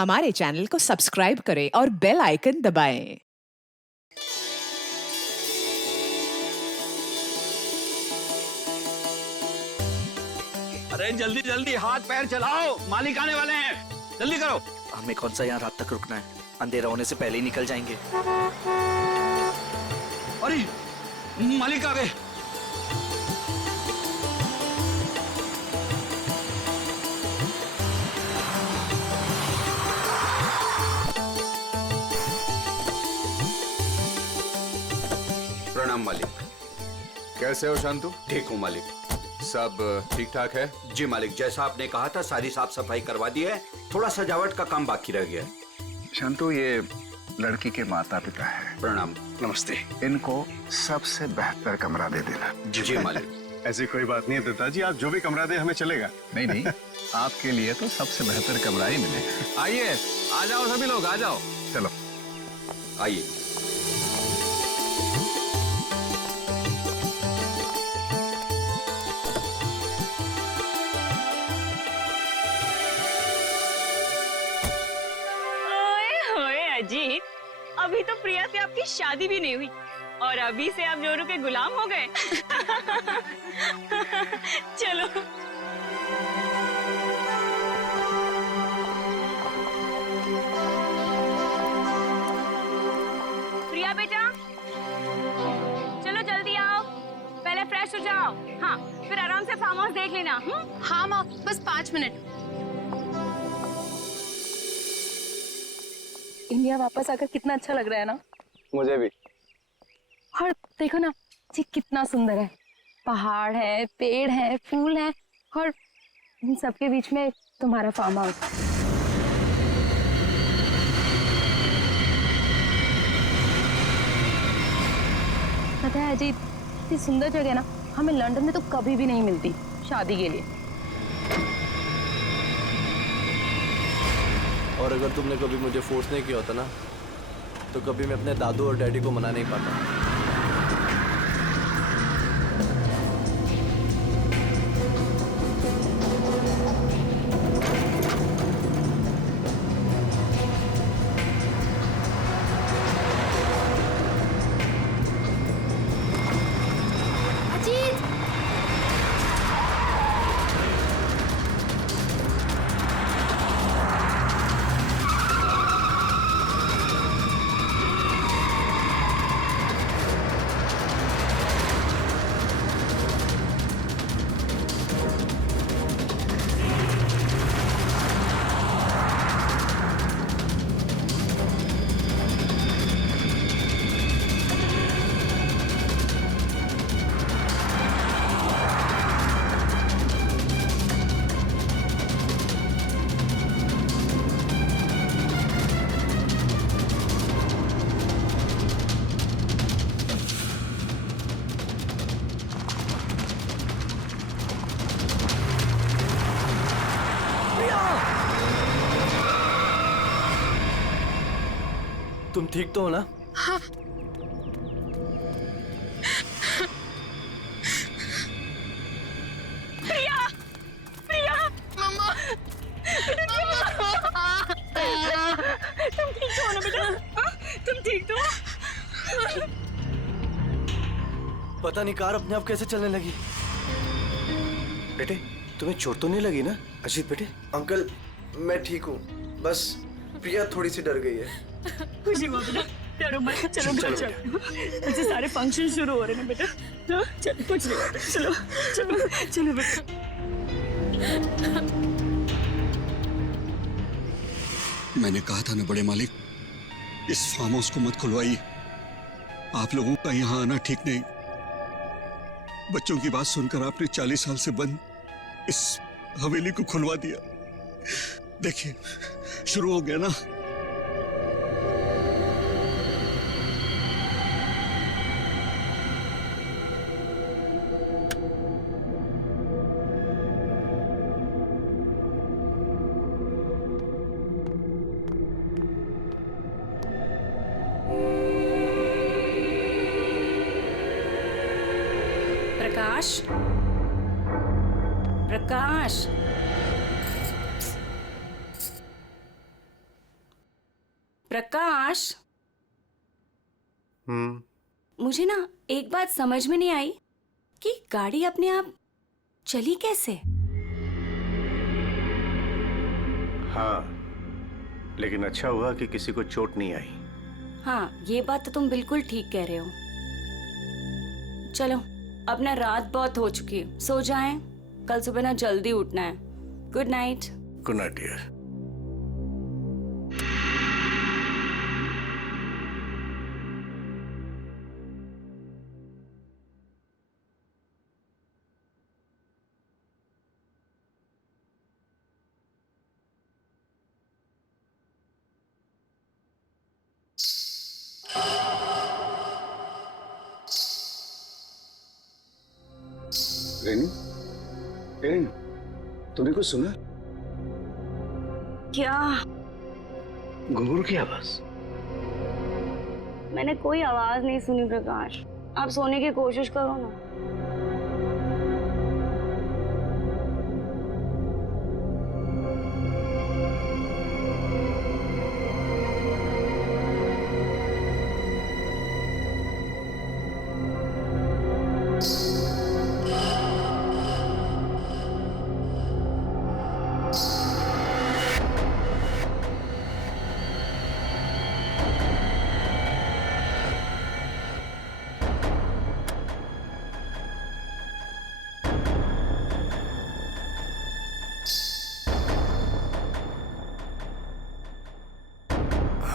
हमारे चैनल को सब्सक्राइब करें और बेल आइकन दबाएं। अरे जल्दी जल्दी हाथ पैर चलाओ, मालिक आने वाले हैं, जल्दी करो। हमें कौन सा यहाँ रात तक रुकना है, अंधेरा होने से पहले ही निकल जाएंगे। अरे मालिक आ गए। प्रणाम मालिक। कैसे हो शांतु? ठीक हूँ मालिक। सब ठीक ठाक है? जी मालिक, जैसा आपने कहा था सारी साफ सफाई करवा दी है, थोड़ा सजावट का काम बाकी रह गया है। शांतु, ये लड़की के माता पिता है। प्रणाम। नमस्ते। इनको सबसे बेहतर कमरा दे देना। जी मालिक। ऐसी कोई बात नहीं है पिताजी, आप जो भी कमरा दे हमें चलेगा। नहीं नहीं, आपके लिए तो सबसे बेहतर कमरा ही मिलेगा। आइए, आ जाओ सभी लोग, आ जाओ। चलो आइए। अजीत, अभी तो प्रिया से आपकी शादी भी नहीं हुई और अभी से आप जोरू के गुलाम हो गए। चलो। प्रिया बेटा, चलो जल्दी आओ, पहले फ्रेश हो जाओ। हाँ, फिर आराम से फार्म हाउस देख लेना। हाँ माँ, बस 5 मिनट। इंडिया वापस आकर कितना अच्छा लग रहा है ना। मुझे भी। और देखो ना जी, कितना सुंदर है। पहाड़ है, पेड़ है, फूल है और इन सबके बीच में तुम्हारा फार्म हाउस। पता है अजीत, इतनी सुंदर जगह ना हमें लंदन में तो कभी भी नहीं मिलती शादी के लिए। और अगर तुमने कभी मुझे फोर्स नहीं किया होता ना, तो कभी मैं अपने दादू और डैडी को मना नहीं पाता। तुम ठीक तो हो ना? हाँ। प्रिया, प्रिया, मम्मा, तुम ठीक तो हो ना बेटा? हाँ? तुम ठीक तो हो? पता नहीं कार अपने आप कैसे चलने लगी। बेटे, तुम्हें चोट तो नहीं लगी ना? अजीत बेटे। अंकल, मैं ठीक हूँ, बस प्रिया थोड़ी सी डर गई है। खुशी हुआ बेटा, डरो मत। चलो बेटा, चलो। ऐसे सारे फंक्शन शुरू हो रहे हैं बेटा। हाँ, चलो, कुछ नहीं होता। चलो चलो चलो बेटा। मैंने कहा था ना बड़े मालिक, इस फार्म हाउस को मत खुलवाइए। आप लोगों का यहाँ आना ठीक नहीं। बच्चों की बात सुनकर आपने 40 साल से बंद इस हवेली को खुलवा दिया। देखिए, शुरू हो गया ना। प्रकाश, प्रकाश, प्रकाश, हम्म। मुझे ना एक बात समझ में नहीं आई कि गाड़ी अपने आप चली कैसे? हाँ, लेकिन अच्छा हुआ कि किसी को चोट नहीं आई। हाँ, ये बात तो तुम बिल्कुल ठीक कह रहे हो। चलो, अब ना रात बहुत हो चुकी है, सो जाएं। कल सुबह ना जल्दी उठना है। Good night. Good night dear. Renu, Renu, तूने कुछ सुना? क्या? घुंघरू की आवाज। मैंने कोई आवाज नहीं सुनी प्रकाश। आप सोने की कोशिश करो ना।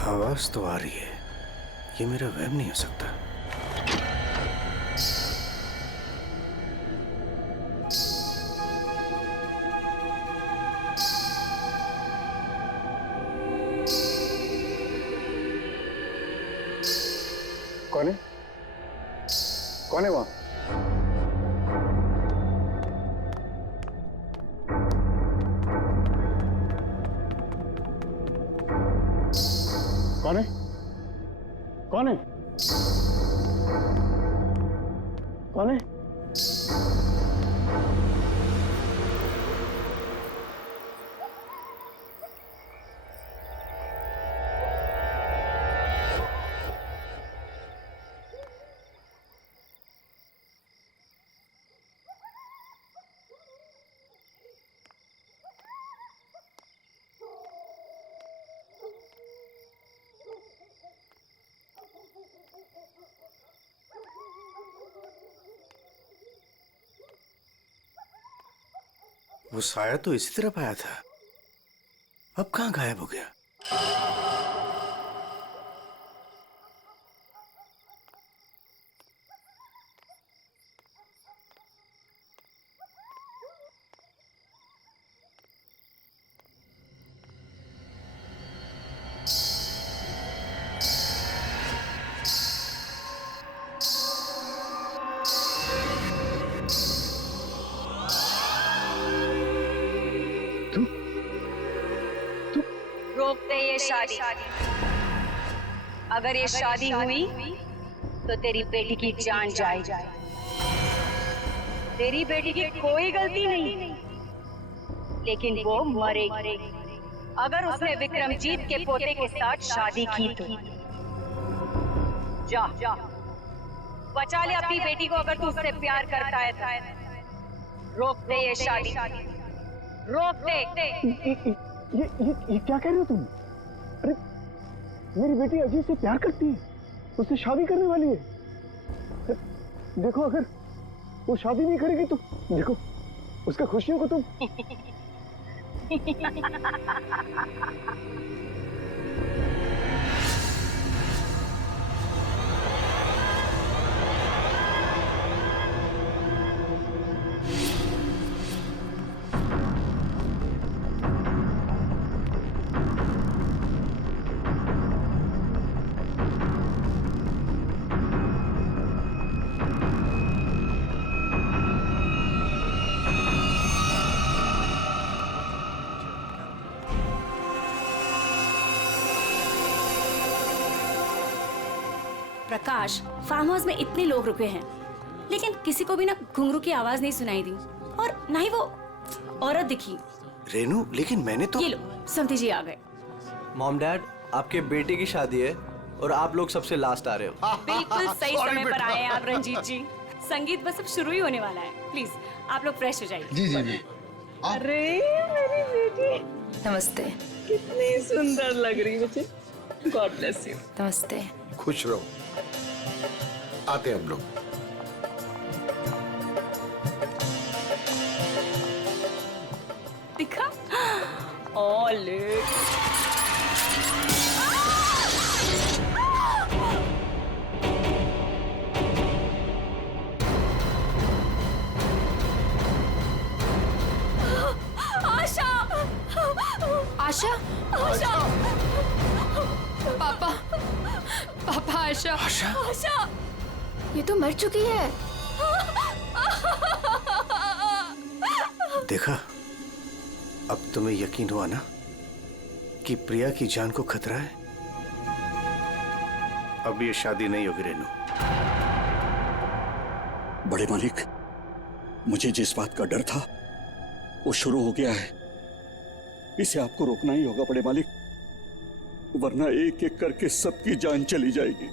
आवाज तो आ रही है, ये मेरा वहम नहीं हो सकता। कौन है? कौन है वहां? कौन है? कौन है? कौन है? वो साया तो इसी तरफ आया था, अब कहाँ गायब हो गया? रोक दे ये शादी। अगर ये शादी हुई तो तेरी बेटी की जान जाएगी। तेरी बेटी की कोई गलती नहीं, लेकिन वो मरेगी अगर उसने विक्रमजीत के पोते के साथ शादी की तो। जा बचा ले अपनी बेटी को अगर तू उससे प्यार करता है तो। रोक दे ये शादी, रोक दे। ये क्या कह रहे हो तुम? अरे मेरी बेटी अजीत से प्यार करती है, उससे शादी करने वाली है। देखो अगर वो शादी नहीं करेगी तो देखो उसका खुशियों को तुम प्रकाश, फार्म हाउस में इतने लोग रुके हैं, लेकिन किसी को भी ना घुंघरू की आवाज नहीं सुनाई दी और ना ही वो औरत दिखी। रेनू, लेकिन मैंने तो। ये लो, समधी जी आ गए। मॉम डैड, आपके बेटे की शादी है और आप लोग सबसे लास्ट आ रहे हो। बिल्कुल सही समय पर आए हैं आप रंजीत जी। संगीत बस अब शुरू ही होने वाला है। प्लीज आप लोग फ्रेश हो जाइए। जी जी जी। अरे मेरी बेटी नमस्ते। कितनी सुंदर लग रही है बच्चे। God bless you. नमस्ते। खुश रहो। आते हैं हम लोग। दिखा ऑल आशा आशा। आशा पापा पापा आशा। आशा ये तो मर चुकी है। देखा, अब तुम्हें यकीन हुआ ना कि प्रिया की जान को खतरा है। अब ये शादी नहीं होगी रेनू। बड़े मालिक, मुझे जिस बात का डर था वो शुरू हो गया है। इसे आपको रोकना ही होगा बड़े मालिक, वरना एक एक करके सबकी जान चली जाएगी।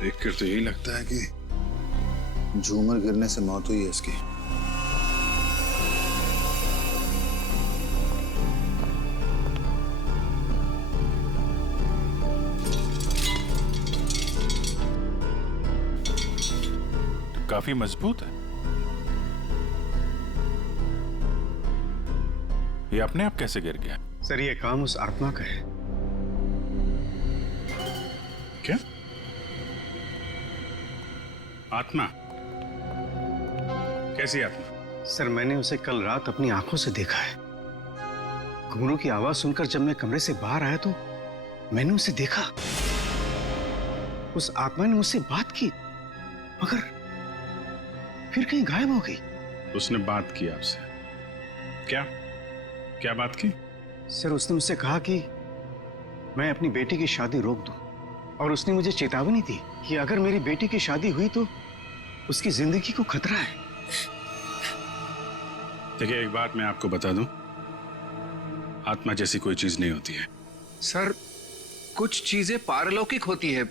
देखकर तो यही लगता है कि झूमर गिरने से मौत हुई है इसकी। काफी मजबूत है। ये अपने आप कैसे गिर गया? सर ये काम उस आत्मा का है। क्या आत्मा? कैसी आत्मा? सर मैंने उसे कल रात अपनी आंखों से देखा है। घुंघरू की आवाज सुनकर जब मैं कमरे से बाहर आया तो मैंने उसे देखा। उस आत्मा ने मुझसे बात की मगर फिर कहीं गायब हो गई। उसने बात की आपसे? क्या क्या बात की? सर उसने मुझसे कहा कि मैं अपनी बेटी की शादी रोक दूं और उसने मुझे चेतावनी दी कि अगर मेरी बेटी की शादी हुई तो उसकी जिंदगी को खतरा है। देखिए, एक बात मैं आपको बता दूं, आत्मा जैसी कोई चीज नहीं होती है। सर कुछ चीजें पारलौकिक होती है,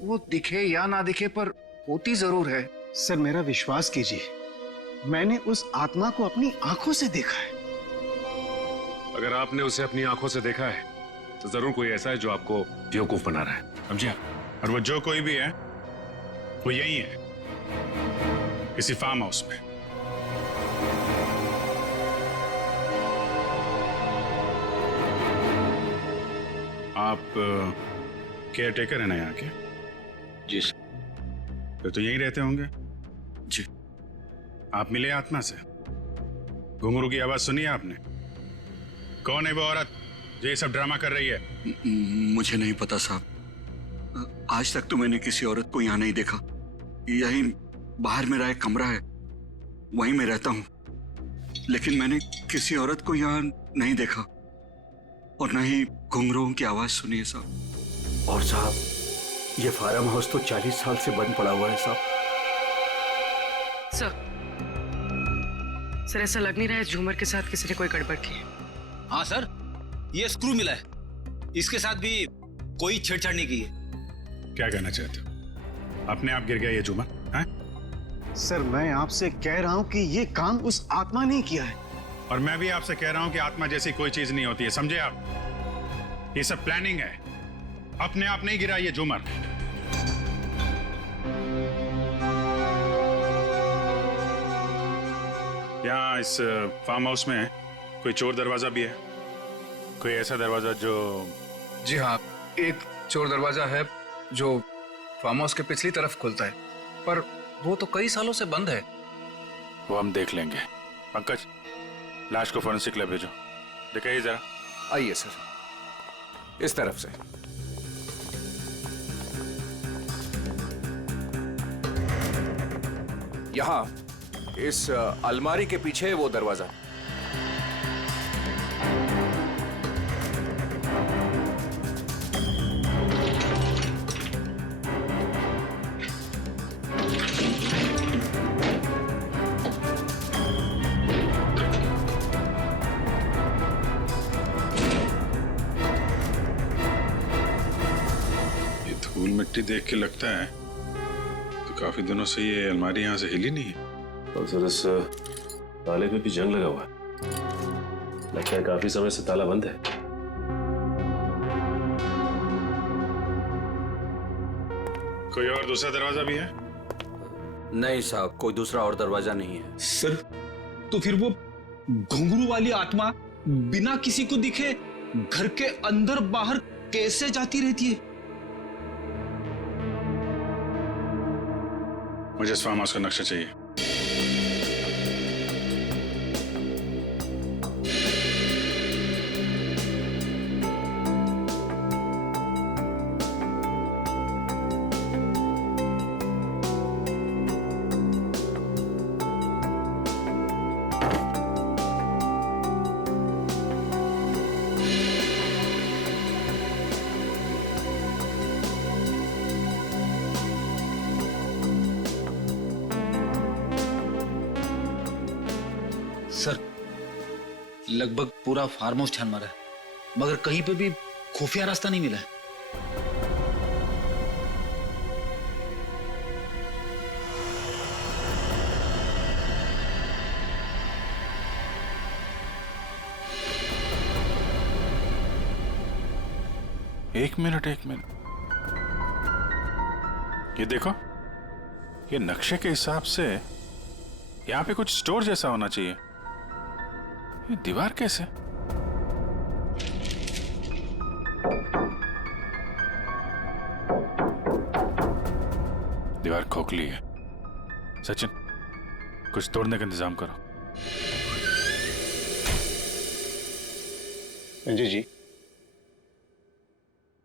वो दिखे या ना दिखे पर होती जरूर है। सर मेरा विश्वास कीजिए, मैंने उस आत्मा को अपनी आंखों से देखा है। अगर आपने उसे अपनी आंखों से देखा है तो जरूर कोई ऐसा है जो आपको बेवकूफ बना रहा है, समझिए? और वो जो कोई भी है वो यही है, किसी फार्म हाउस में। आप केयर टेकर है ना यहाँ के? जी सर। फिर तो यहीं रहते होंगे। जी। आप मिले आत्मा से? घुंघरू की आवाज सुनी है आपने? कौन है वो औरत जो ये सब ड्रामा कर रही है? मुझे नहीं पता साहब, आज तक तो मैंने किसी औरत को यहाँ नहीं देखा। यही बाहर मेरा एक कमरा है, वहीं मैं रहता हूँ, लेकिन मैंने किसी औरत को यहाँ नहीं देखा और न ही घुंघरूओं की आवाज सुनी है साहब। और साहब, ये फार्म हाउस तो 40 साल से बंद पड़ा हुआ है साहब। सर ऐसा लग नहीं रहा है झूमर के साथ किसी ने कोई गड़बड़ की है। हाँ सर, ये स्क्रू मिला है, इसके साथ भी कोई छेड़छाड़ नहीं की है। क्या कहना चाहते हो? अपने आप गिर गया ये झूमर? हैं? सर मैं आपसे कह रहा हूं कि ये काम उस आत्मा ने किया है। और मैं भी आपसे कह रहा हूं कि आत्मा जैसी कोई चीज नहीं होती है, समझे आप? ये सब प्लानिंग है, अपने आप नहीं गिरा ये झूमर। यहाँ इस फार्म हाउस में कोई चोर दरवाजा भी है? कोई ऐसा दरवाजा जो... जी हाँ, एक चोर दरवाजा है जो फार्म हाउस के पिछली तरफ खुलता है, पर वो तो कई सालों से बंद है। वो हम देख लेंगे। पंकज, लाश को फोरेंसिक लैब भेजो। दिखाइए जरा। आइए सर, इस तरफ से। यहाँ इस अलमारी के पीछे वो दरवाजा। मिट्टी देख के लगता है तो काफी दिनों से ये अलमारी यहाँ से हिली नहीं है। और सर इस ताले पे भी जंग लगा हुआ है, लगता है काफी समय से ताला बंद है। कोई और दूसरा दरवाजा भी है? नहीं साहब, कोई दूसरा और दरवाजा नहीं है। सर तो फिर वो घुंघरू वाली आत्मा बिना किसी को दिखे घर के अंदर बाहर कैसे जाती रहती है? मुझे इस फार्म हाउस का नक्शा चाहिए। सर लगभग पूरा फार्म हाउस छान मारा है, मगर कहीं पे भी खुफिया रास्ता नहीं मिला है। एक मिनट ये देखो, ये नक्शे के हिसाब से यहाँ पे कुछ स्टोर जैसा होना चाहिए। ये दीवार कैसे? दीवार खोखली है। सचिन, कुछ तोड़ने का इंतजाम करो। रंजीत जी,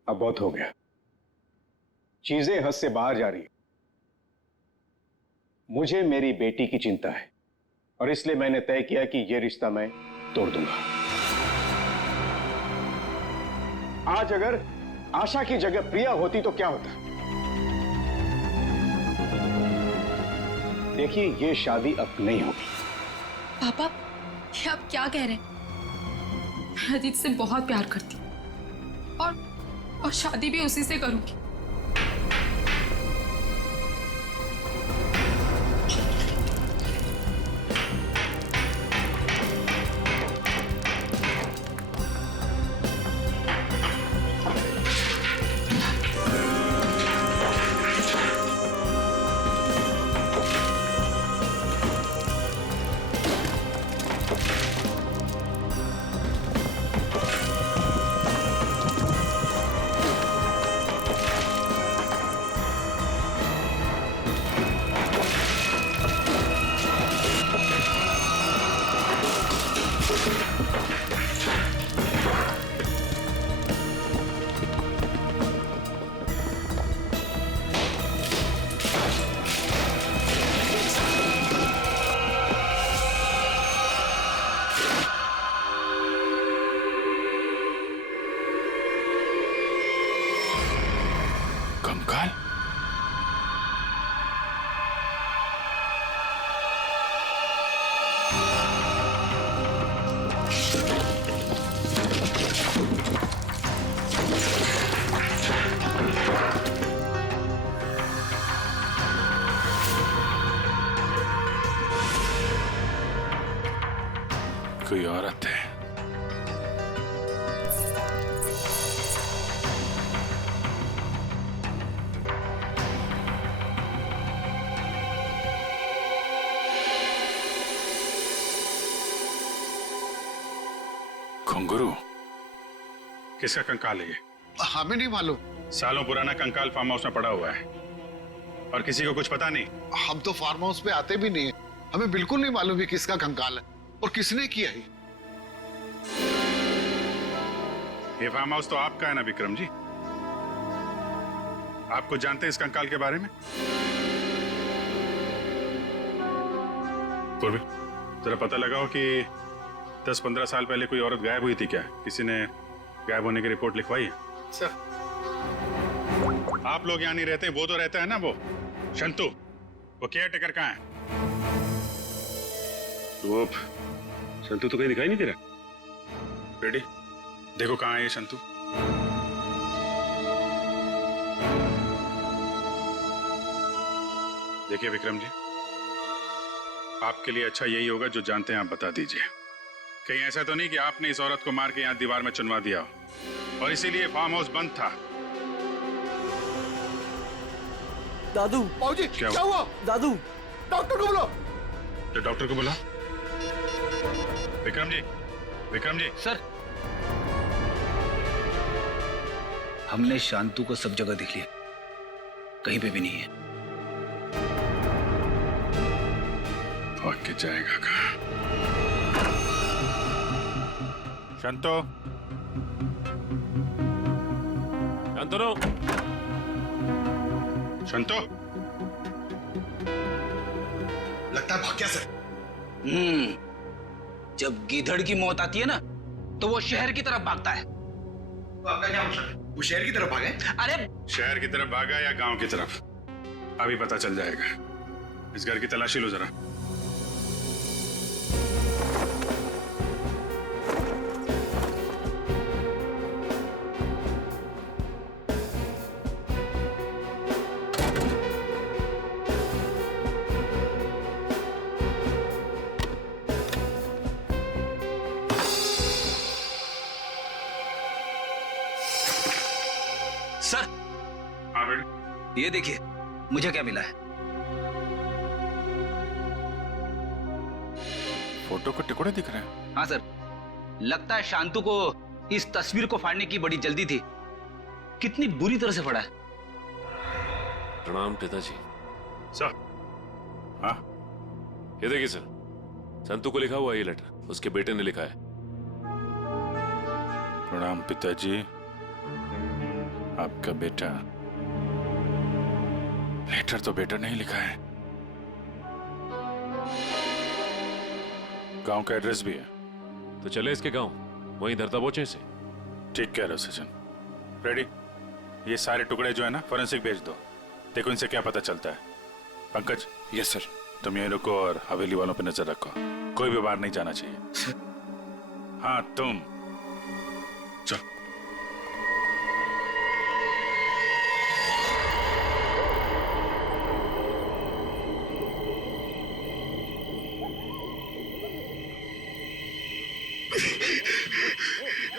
अब बहुत हो गया, चीजें हद से बाहर जा रही है। मुझे मेरी बेटी की चिंता है और इसलिए मैंने तय किया कि यह रिश्ता मैं तोड़ दूंगा। आज अगर आशा की जगह प्रिया होती तो क्या होता? देखिए, यह शादी अब नहीं होगी। पापा, ये आप क्या कह रहे हैं? मैं अजीत से बहुत प्यार करती हूँ और शादी भी उसी से करूंगी। कंकाल? कोई औरत है। घुंघरू? किसका कंकाल है ये? हमें नहीं मालूम। सालों पुराना कंकाल फार्म हाउस में पड़ा हुआ है और किसी को कुछ पता नहीं। हम तो फार्म हाउस पे आते भी नहीं है, हमें बिल्कुल नहीं मालूम कि किसका कंकाल है और किसने किया है। ये फार्म हाउस तो आपका है ना विक्रम जी? आप कुछ जानते हैं इस कंकाल के बारे में? पूर्वी, जरा पता लगाओ कि 10-15 साल पहले कोई औरत गायब हुई थी क्या? किसी ने गायब होने की रिपोर्ट लिखवाई है? सर, आप लोग यहाँ नहीं रहते, वो तो रहता है ना, वो शंतु, वो केयर टेकर कहाँ है? वो शंतु तो कहीं दिखाई नहीं दे रहा। रेडी, देखो कहाँ है ये शंतु। देखिए विक्रम जी, आपके लिए अच्छा यही होगा जो जानते हैं आप बता दीजिए। कहीं ऐसा तो नहीं कि आपने इस औरत को मार के यहाँ दीवार में चुनवा दिया हो और इसीलिए फार्म हाउस बंद था। दादू। बाबूजी क्या हुआ? दादू, डॉक्टर को बुलाओ। तो डॉक्टर को बुला। विक्रम जी, विक्रम जी। सर, हमने शांतु को सब जगह देख लिया, कहीं पे भी नहीं है। भाग के जाएगा कहाँ? शांतो, शांतनु, शांतो। लगता है भाग गया सर। जब गीधड़ की मौत आती है ना, तो वो शहर की तरफ भागता है। तो आपका क्या मतलब है? वो शहर की तरफ भागे? अरे शहर की तरफ भागा या गांव की तरफ, अभी पता चल जाएगा। इस घर की तलाशी लो जरा। सर, हाँ बेटा, ये देखिए मुझे क्या मिला है। फोटो के टुकड़े दिख रहे हैं। हाँ सर, लगता है शांतु को इस तस्वीर को फाड़ने की बड़ी जल्दी थी। कितनी बुरी तरह से फाड़ा है। प्रणाम पिताजी। सर, हाँ ये देखिए सर, संतु को लिखा हुआ है ये लेटर, उसके बेटे ने लिखा है। प्रणाम पिताजी। आपका बेटा, लेटर तो बेटा नहीं लिखा है, गांव का एड्रेस भी है। तो चले इसके गांव, वहीं धरता बोचे से। ठीक कह रहे हो सचिन। रेडी, ये सारे टुकड़े जो है ना फॉरेंसिक भेज दो, देखो इनसे क्या पता चलता है। पंकज। Yes sir. तुम यहीं रुको और हवेली वालों पे नजर रखो, कोई भी बाहर नहीं जाना चाहिए। हाँ तुम चल।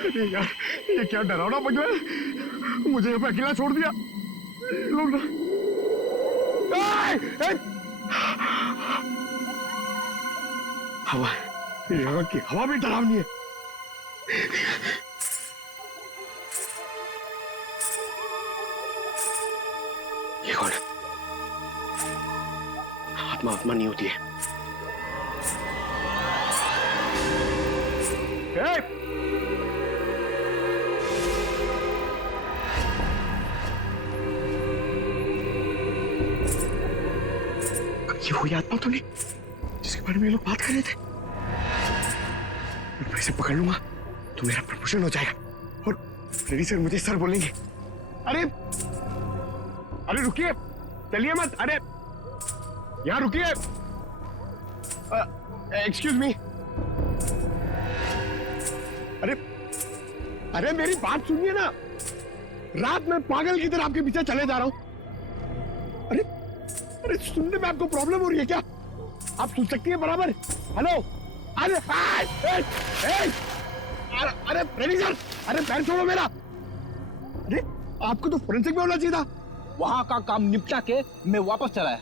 अरे यार, ये क्या डरावना बन रहा है। मुझे यहाँ पे अकेला छोड़ दिया। लोग ना हवा, यहाँ की हवा भी डरावनी है। ये कौन है? आत्मा आत्मा नहीं होती है। ये वही आत्मा तो नहीं जिसके बारे में ये लोग बात कर रहे थे। मैं इसे पकड़ लूंगा तो मेरा प्रमोशन हो जाएगा और फ्रेडी सर मुझे सर बोलेंगे। अरे अरे रुकिए, चलिए मत। अरे यहाँ रुकिए। Excuse me. अरे अरे मेरी बात सुनिए ना। रात में पागल की तरह आपके पीछे चले जा रहा हूं। अरे अरे सुनने में आपको प्रॉब्लम हो रही है क्या? आप सुन सकती है बराबर? हेलो। अरे अरे फ्रेडी सर, अरे पैर छोड़ो मेरा। अरे आपको तो फोरेंसिक में होना चाहिए था। वहां का काम निपटा के मैं वापस चला आया।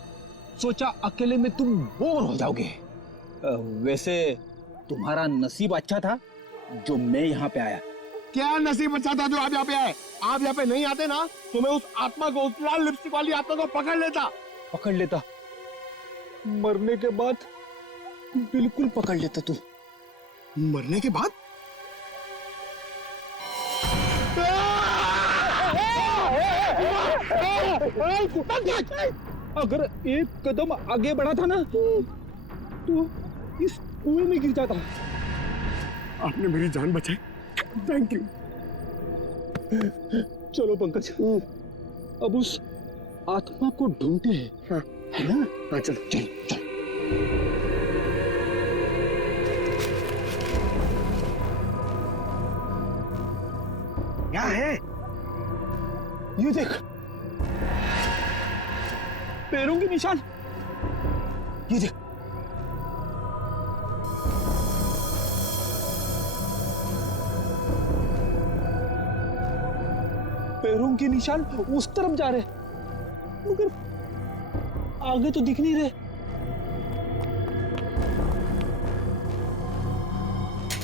सोचा अकेले में तुम बोर हो जाओगे। वैसे तुम्हारा नसीब अच्छा था जो मैं यहाँ पे आया। क्या नसीब अच्छा था जो आप यहाँ पे आए? आप यहाँ पे नहीं आते ना तो मैं उस आत्मा को, उस लाल लिपस्टिक वाली आत्मा को पकड़ लेता। मरने के बाद बिल्कुल पकड़ लेता तू। मरने के बाद? अगर एक कदम आगे बढ़ा था ना तो इस कुएं में गिर जाता। आपने मेरी जान बचाई, थैंक यू। चलो पंकज, अब उस आत्मा को ढूंढते हैं। हाँ है ना? हाँ चलो चलो चलो। क्या है? ये देख, पैरों के निशान। ये देख, पैरों के निशान उस तरफ जा रहे, मगर आगे तो दिख नहीं रहे।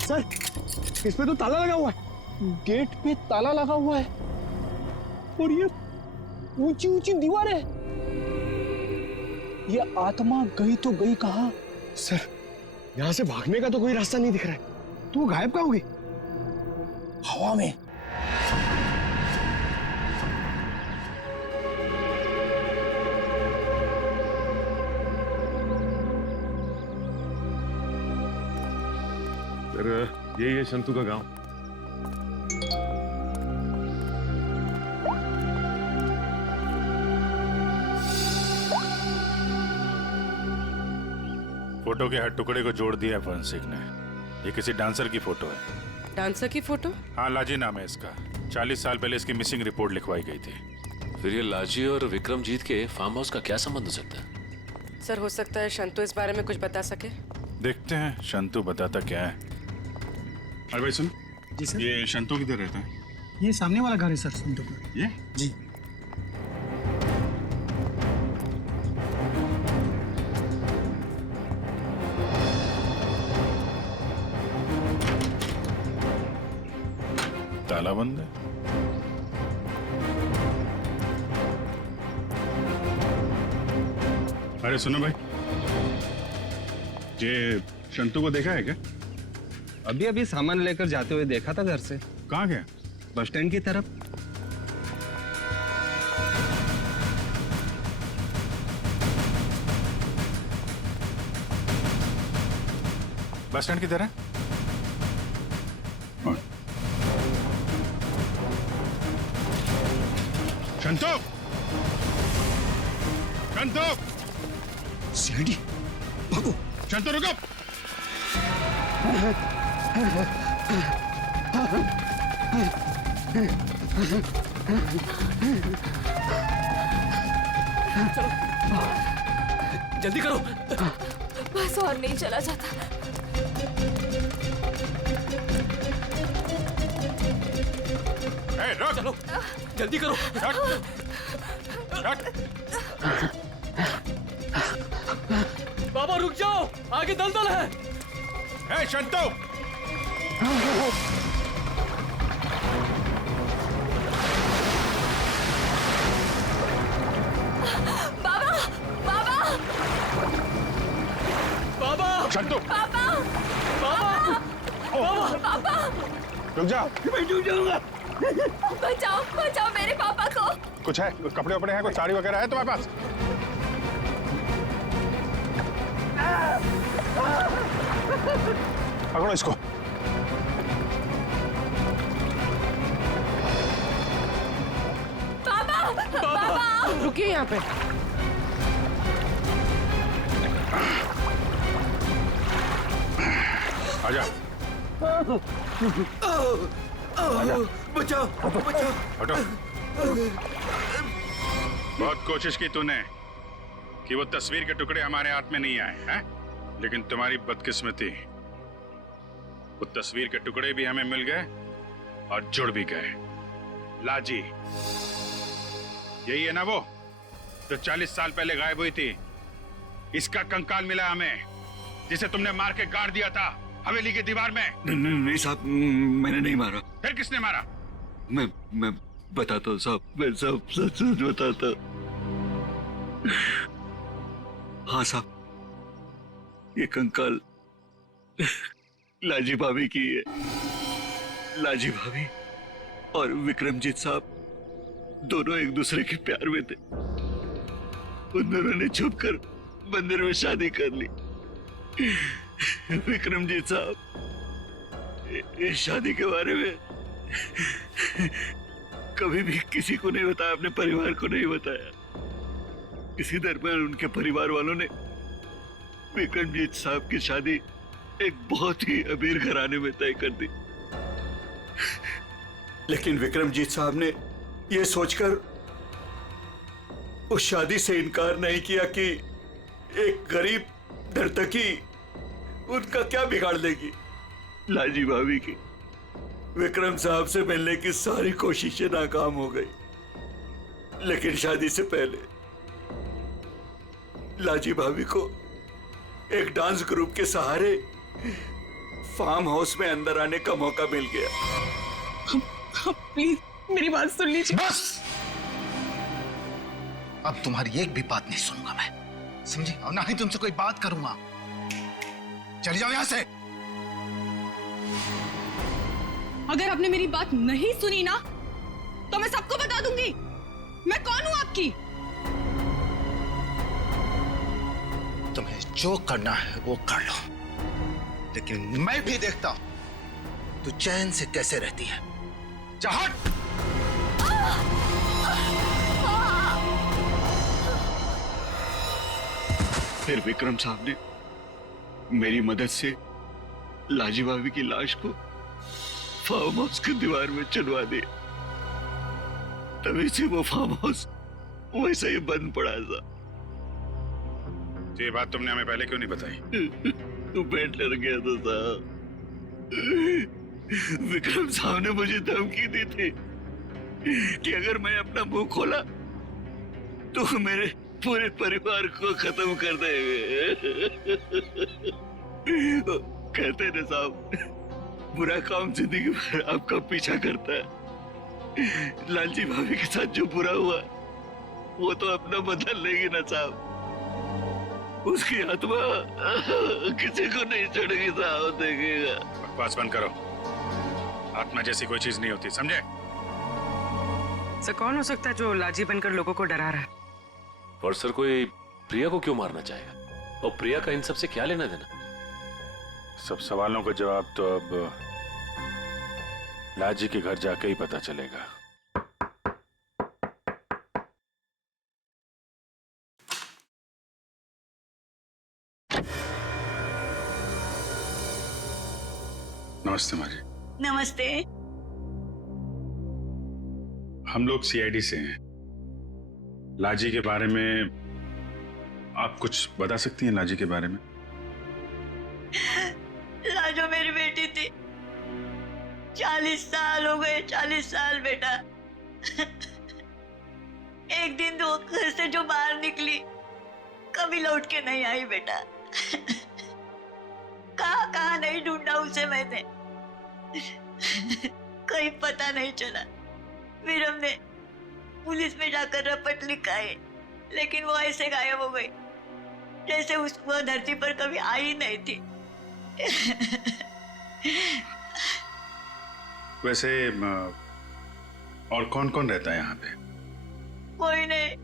सर, इस पे तो ताला लगा हुआ है। गेट पे ताला लगा हुआ है और ये ऊंची ऊंची दीवार है। ये आत्मा गई तो गई कहां? सर, यहाँ से भागने का तो कोई रास्ता नहीं दिख रहा है, तो वो गायब कहाँ होगी? हवा में। फिर यही है शंतु का गांव। फोटो के हर टुकड़े को जोड़ दिया है फॉरेंसिक ने। ये किसी डांसर की फोटो है। डांसर की फोटो? हाँ, लाजी नाम है इसका। 40 साल पहले इसकी मिसिंग रिपोर्ट लिखवाई गई थी। फिर ये लाजी और विक्रमजीत के फार्म हाउस का क्या संबंध हो सकता है? सर, हो सकता है शंतु इस बारे में कुछ बता सके। देखते हैं शंतु बताता क्या है। अरे भाई सुन। जी सर। ये शंतु किधर रहता है? ये सामने वाला घर है सर, संतू का। ये? जी। ताला बंद है। अरे सुनो भाई, ये शंतु को देखा है क्या? अभी अभी सामान लेकर जाते हुए देखा था घर से। कहाँ गया? बस स्टैंड की तरफ। बस स्टैंड किधर है? शंतु! शंतु! सीआईडी, भागो! शंतु रुको! चलो, जल्दी करो। बस और नहीं चला जाता। चलो, जल्दी करो। बाबा रुक जाओ, आगे दलदल है। ए शंतु! बाबा! बाबा! बाबा! शंतु! बाबा! बाबा! बाबा! रुक जा! मैं डूब जाऊंगा। बचाओ, बचाओ मेरे पापा को। कुछ है? कुछ कपड़े वपड़े हैं? कुछ साड़ी वगैरह है तुम्हारे पास? पकड़ो इसको। बाबा! बाबा! रुकिए यहाँ पे। आजा। बचाओ, बचाओ। हटो। बहुत कोशिश की तूने कि वो तस्वीर के टुकड़े हमारे हाथ में नहीं आए हैं, लेकिन तुम्हारी बदकिस्मती, वो तस्वीर के टुकड़े भी हमें मिल गए और जुड़ भी गए। लाजी, यही है ना वो जो 40 साल पहले गायब हुई थी? इसका कंकाल मिला हमें, जिसे तुमने मार के गाड़ दिया था हवेली की दीवार में। नहीं साहब, मैंने नहीं मारा। फिर किसने मारा? मैं बताता हूँ साहब, मैं सब सच सच बताता। हाँ साहब, ये कंकाल लाजी भाभी की है। लाजी भाभी और विक्रमजीत साहब दोनों एक दूसरे के प्यार में थे। उन दोनों ने छुपकर मंदिर में शादी कर ली। विक्रमजीत साहब इस शादी के बारे में कभी भी किसी को नहीं बताया, अपने परिवार को नहीं बताया। इसी दरमियान उनके परिवार वालों ने विक्रमजीत साहब की शादी एक बहुत ही अमीर घराने में तय कर दी। लेकिन विक्रमजीत साहब ने यह सोचकर उस शादी से इनकार नहीं किया कि एक गरीब नर्तकी उनका क्या बिगाड़ लेगी? लाजी भाभी की विक्रम साहब से मिलने की सारी कोशिशें नाकाम हो गई, लेकिन शादी से पहले लाजी भाभी को एक डांस ग्रुप के सहारे फार्म हाउस में अंदर आने का मौका मिल गया। प्लीज मेरी बात सुन लीजिए। बस, अब तुम्हारी एक भी बात नहीं सुनूंगा मैं, समझी? और ना ही तुमसे कोई बात करूंगा। चली जाओ यहां से। अगर आपने मेरी बात नहीं सुनी ना तो मैं सबको बता दूंगी मैं कौन हूं आपकी। तुम्हें जो करना है वो कर लो, लेकिन मैं भी देखता हूं तू चैन से कैसे रहती है। जा हट। फिर विक्रम साहब ने मेरी मदद से लाजी भाभी की लाश को फार्म हाउस की दीवार में चुनवा दिया। तभी से वो फार्म हाउस वैसे ही बंद पड़ा था। ये बात तुमने हमें पहले क्यों नहीं बताई? तो मैं डर गया था साहब। विक्रम साहब ने मुझे धमकी दी थी कि अगर मैं अपना मुंह खोला तो मेरे पूरे परिवार को खत्म कर देंगे। कहते ना साहब, बुरा काम जिंदगी भर आपका पीछा करता है। लालजी भाभी के साथ जो बुरा हुआ वो तो अपना बदल लेगी ना साहब। उसकी आत्मा किसी को नहीं छोड़ेगी साहब, देखिएगा। बकवास बंद करो, आत्मा जैसी कोई चीज नहीं होती, समझे? सर कौन हो सकता है जो लाजी बनकर लोगों को डरा रहा है? और सर कोई प्रिया को क्यों मारना चाहेगा? और प्रिया का इन सब से क्या लेना देना? सब सवालों का जवाब तो अब लाजी के घर जाके ही पता चलेगा। नमस्ते माँ जी। नमस्ते। हम लोग सीआईडी से हैं। लाजी के बारे में आप कुछ बता सकती हैं? लाजी के बारे में? लाजो मेरी बेटी थी। 40 साल हो गए, 40 साल बेटा। एक दिन वो घर से जो बाहर निकली कभी लौट के नहीं आई बेटा। कहाँ नहीं ढूंढा उसे मैंने, कहीं पता नहीं चला। फिर हमने पुलिस में जाकर रपट लिखा है, लेकिन वो ऐसे गायब हो गई जैसे वो धरती पर कभी आई नहीं थी। वैसे और कौन कौन रहता है यहाँ पे? कोई नहीं,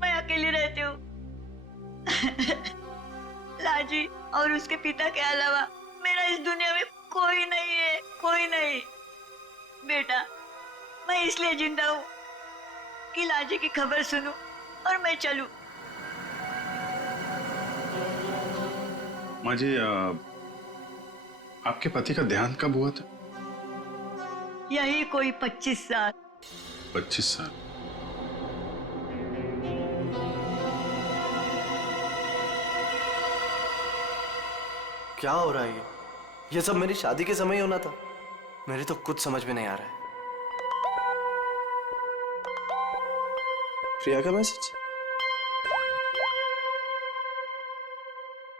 मैं अकेली रहती हूँ। लाजी और उसके पिता के अलावा मेरा इस दुनिया में कोई नहीं है, कोई नहीं। बेटा, मैं इसलिए जिंदा हूँ कि लाजी की खबर सुनूं और मैं चलूं। माँ जी, आपके पति का देहांत कब हुआ था? यही कोई 25 साल। 25 साल? क्या हो रहा है ये सब मेरी शादी के समय होना था। मेरे तो कुछ समझ में नहीं आ रहा है। प्रिया का मैसेज?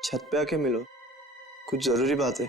छत पे आके मिलो, कुछ जरूरी बात है।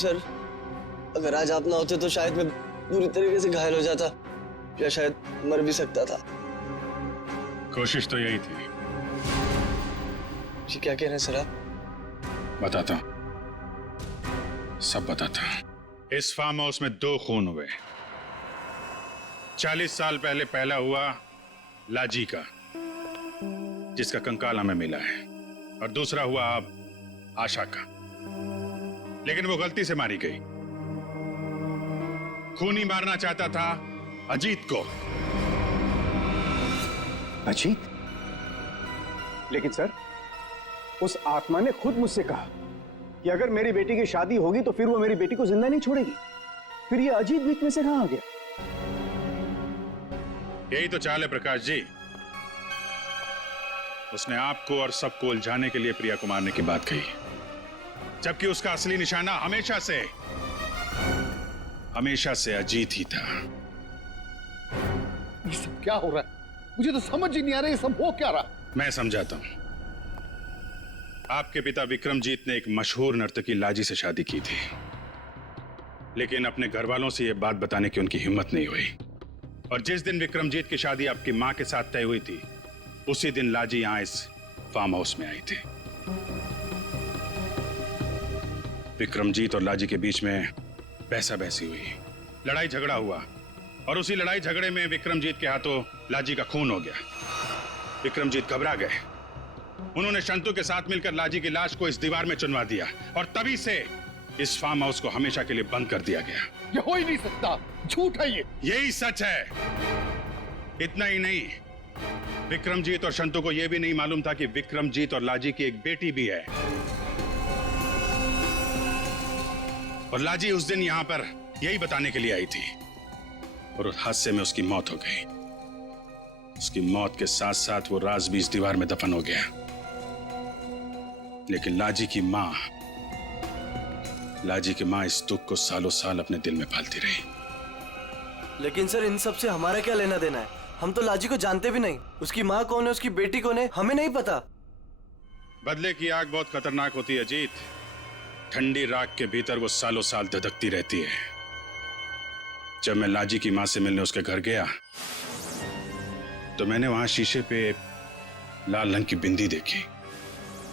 सर, अगर आज आप ना होते तो शायद मैं पूरी तरीके से घायल हो जाता या शायद मर भी सकता था। कोशिश तो यही थी। जी क्या कह रहे हैं सर आप? बताता हूं, सब बताता हूं। इस फार्म हाउस में 2 खून हुए। 40 साल पहले पहला हुआ लाजी का, जिसका कंकाल हमें मिला है, और दूसरा हुआ अब आशा का, लेकिन वो गलती से मारी गई। खूनी मारना चाहता था अजीत को। अजीत? लेकिन सर, उस आत्मा ने खुद मुझसे कहा कि अगर मेरी बेटी की शादी होगी तो फिर वो मेरी बेटी को जिंदा नहीं छोड़ेगी। फिर ये अजीत बीच में से कहां आ गया? यही तो चाल है प्रकाश जी। उसने आपको और सबको उलझाने के लिए प्रिया को मारने की बात कही, जबकि उसका असली निशाना हमेशा से अजीत ही था। ये सब क्या हो रहा है? मुझे तो समझ ही नहीं आ रहा, ये सब हो क्या रहा? मैं समझाता हूं। आपके पिता विक्रमजीत ने एक मशहूर नर्तकी लाजी से शादी की थी, लेकिन अपने घर वालों से यह बात बताने की उनकी हिम्मत नहीं हुई। और जिस दिन विक्रमजीत की शादी आपकी मां के साथ तय हुई थी, उसी दिन लाजी यहां इस फार्म हाउस में आई थी। विक्रमजीत और लाजी के बीच में बहसा बहसी हुई, लड़ाई झगड़ा हुआ, और उसी लड़ाई झगड़े में विक्रमजीत के हाथों लाजी का खून हो गया। विक्रमजीत घबरा गए। उन्होंने शंतु के साथ मिलकर लाजी की लाश को इस दीवार में चुनवा दिया, और तभी से इस फार्म हाउस को हमेशा के लिए बंद कर दिया गया। ये हो ही नहीं सकता, झूठ है ये। यही सच है। इतना ही नहीं, विक्रमजीत और शंतु को यह भी नहीं मालूम था कि विक्रमजीत और लाजी की एक बेटी भी है। और लाजी उस दिन यहां पर यही बताने के लिए आई थी, और उस हादसे में उसकी मौत हो गई। उसकी मौत के साथ साथ वो राज भी इस दीवार में दफन हो गया। लेकिन लाजी की मां इस दुख को सालों साल अपने दिल में पालती रही। लेकिन सर, इन सब से हमारा क्या लेना देना है? हम तो लाजी को जानते भी नहीं। उसकी माँ कौन है, उसकी बेटी कौन है, हमें नहीं पता। बदले की आग बहुत खतरनाक होती है अजीत। ठंडी राख के भीतर वो सालों साल धधकती रहती है। जब मैं लाजी की मां से मिलने उसके घर गया, तो मैंने वहां शीशे पे लाल रंग की बिंदी देखी।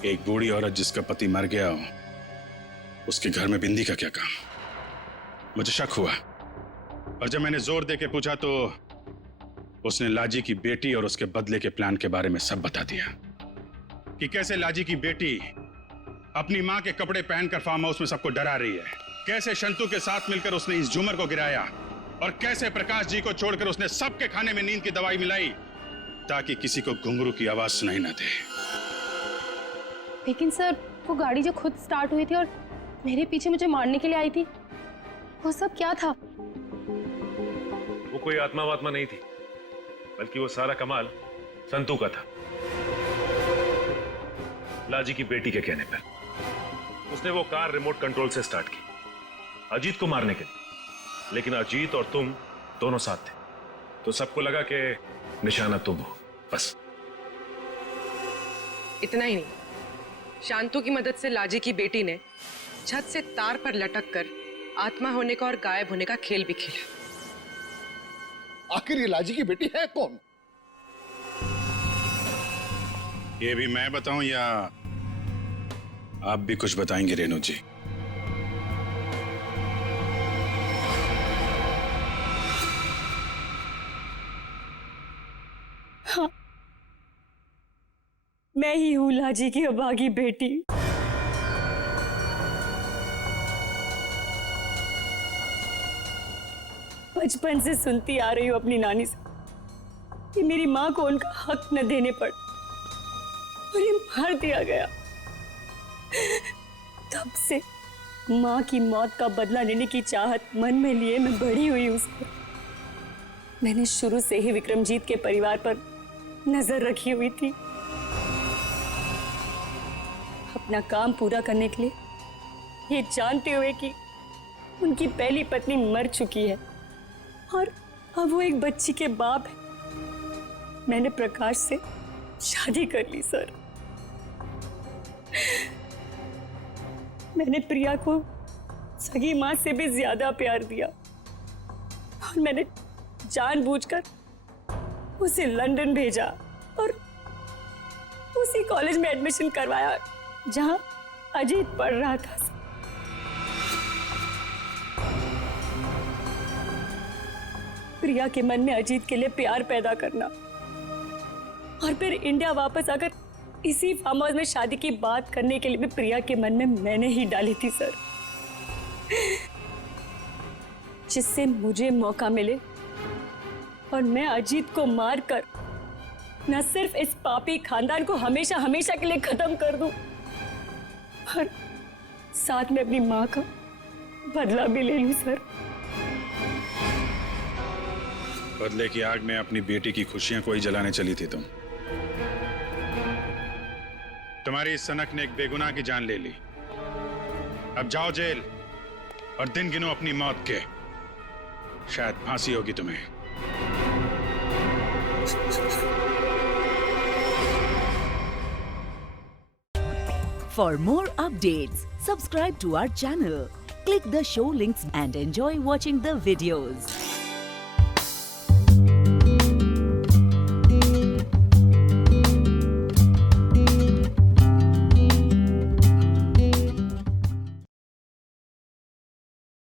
एक बूढ़ी औरत जिसका पति मर गया हो, उसके घर में बिंदी का क्या काम? मुझे शक हुआ, और जब मैंने जोर देके पूछा तो उसने लाजी की बेटी और उसके बदले के प्लान के बारे में सब बता दिया, कि कैसे लाजी की बेटी अपनी मां के कपड़े पहनकर फार्म हाउस में सबको डरा रही है, कैसे शंतु के साथ मिलकर उसने इस झूमर को गिराया, और कैसे प्रकाश जी को छोड़कर उसने सबके खाने में नींद की दवाई मिलाई ताकि किसी को घुंघरू की आवाज सुनाई ना दे। लेकिन सर, वो गाड़ी जो खुद स्टार्ट हुई थी और मेरे पीछे मुझे मारने के लिए आई थी, वो सब क्या था? वो कोई आत्मा वात्मा नहीं थी, बल्कि वो सारा कमाल संतू का था। लाजी की बेटी के कहने पर उसने वो कार रिमोट कंट्रोल से स्टार्ट की अजीत को मारने के लिए, लेकिन अजीत और तुम दोनों साथ थे, तो सबको लगा कि निशाना तुम हो। बस इतना ही नहीं, शांतु की मदद से लाजी की बेटी ने छत से तार पर लटक कर आत्मा होने का और गायब होने का खेल भी खेला। आखिर ये लाजी की बेटी है कौन? ये भी मैं बताऊं या आप भी कुछ बताएंगे रेणु जी? हाँ, मैं ही हूं लाजी की अभागी बेटी। बचपन से सुनती आ रही हूं अपनी नानी से कि मेरी मां को उनका हक न देने पर उन्हें मार दिया गया। तब से मां की मौत का बदला लेने की चाहत मन में लिए मैं बड़ी हुई उसको। मैंने शुरू से ही विक्रमजीत के परिवार पर नजर रखी हुई थी। अपना काम पूरा करने के लिए, ये जानते हुए कि उनकी पहली पत्नी मर चुकी है और अब वो एक बच्ची के बाप है, मैंने प्रकाश से शादी कर ली सर। मैंने प्रिया को सगी माँ से भी ज्यादा प्यार दिया और मैंने जानबूझकर उसे लंदन भेजा और उसी कॉलेज में एडमिशन करवाया जहां अजीत पढ़ रहा था। प्रिया के मन में अजीत के लिए प्यार पैदा करना और फिर इंडिया वापस आकर इसी फार्म हाउस में शादी की बात करने के लिए भी प्रिया के मन में मैंने ही डाली थी सर, जिससे मुझे मौका मिले और मैं अजीत को मारकर न सिर्फ इस पापी खानदान को हमेशा हमेशा के लिए खत्म कर दूं, और साथ में अपनी माँ का बदला भी ले लूं सर। बदले की आग में अपनी बेटी की खुशियां कोई जलाने चली थी तुम। तुम्हारी इस सनक ने एक बेगुनाह की जान ले ली। अब जाओ जेल और दिन गिनो अपनी मौत के। शायद फांसी होगी तुम्हें। For more updates, subscribe to our channel, click the show links and enjoy watching the videos.